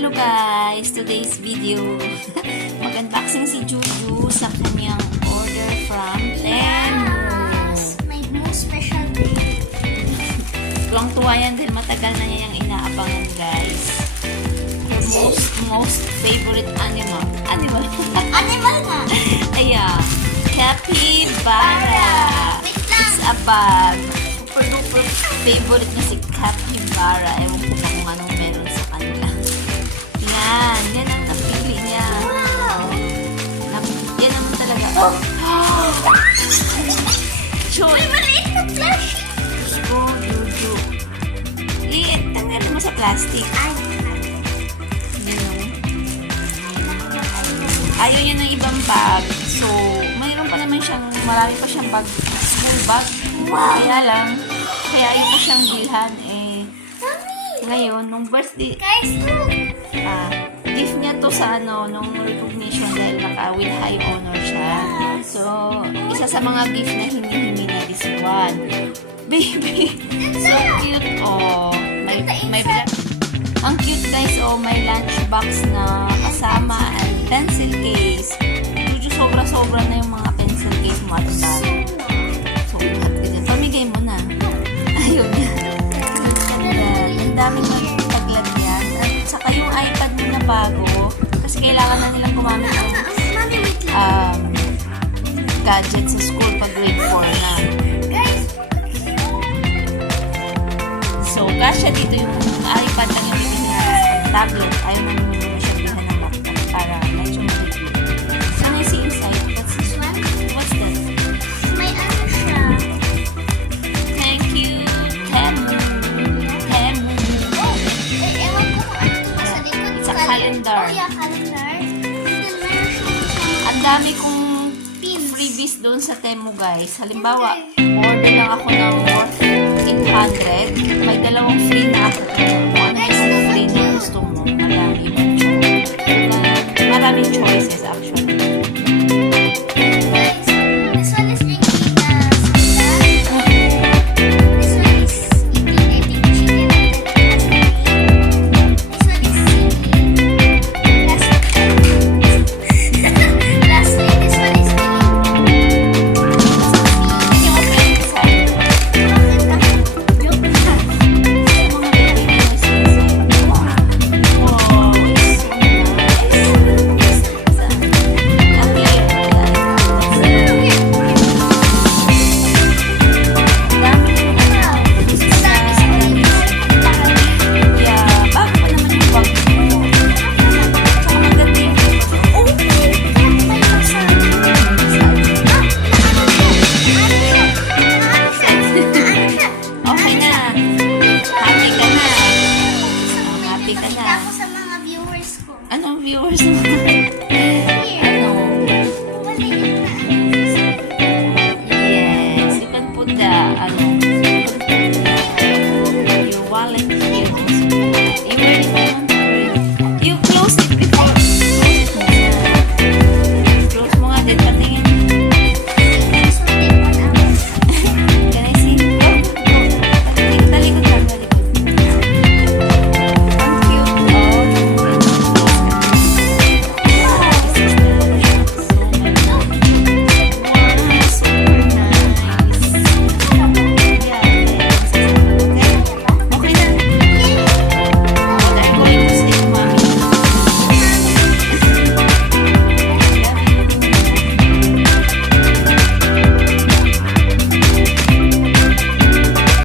Hello guys! Today's video, mag-unboxing si Juju sa kanyang order from Temu. My most special day. Tuwang-tuwa yan dahil matagal na niya yung inaabangan guys. Her most favorite animal. Animal nga. Ayan. Capybara. It's a bag. Super duper favorite niya si Capybara. Ewan ko pa kung anong meron sa kanila. Yan. Yan ang napili niya. Wow. Yan naman talaga. Oh. Choy. May maliit na flash. Gusto, Juju. Tanggal mo sa plastic. Ay, Ayaw niya ng ibang bag. So, mayroon pa naman siyang, marami pa siyang bag, small bag. Wow. Kaya ayaw na siyang bilhan. Ngayon, nung birthday, guys, look. gift niya to sa nung recognition dahil with high honor siya. So, isa sa mga gift na hinihingi na this one. Baby, so cute. Oh, may ang cute guys, oh, may lunchbox na kasama and pencil case. Medyo sobra-sobra na yung mga pencil case mo at dami. So, pamigay mo na. Ayun yan. Ang daming magtaglad yan. At saka yung iPad mo na bago, kasi kailangan na nilang gumamit ng gadget sa school pag grade 4 na. So, kasya dito yung iPad lang yung bibili natin. Tablet. Ayaw na naman mo siya bilhan ng laptop para medyo mabibili. Ano yung see inside? What's this one? What's that? May ano siya. Thank you, Temu. Temu. Ewan ko kung ano ito sa likod. It's a calendar. Oh yeah, calendar. Then meron siyang Ang dami kong pins. freebies doon sa Temu guys. Halimbawa, order lang ako ng worth 800. May dalawang free na ako. Kung ano yung free na gusto mo. Maraming choices actually.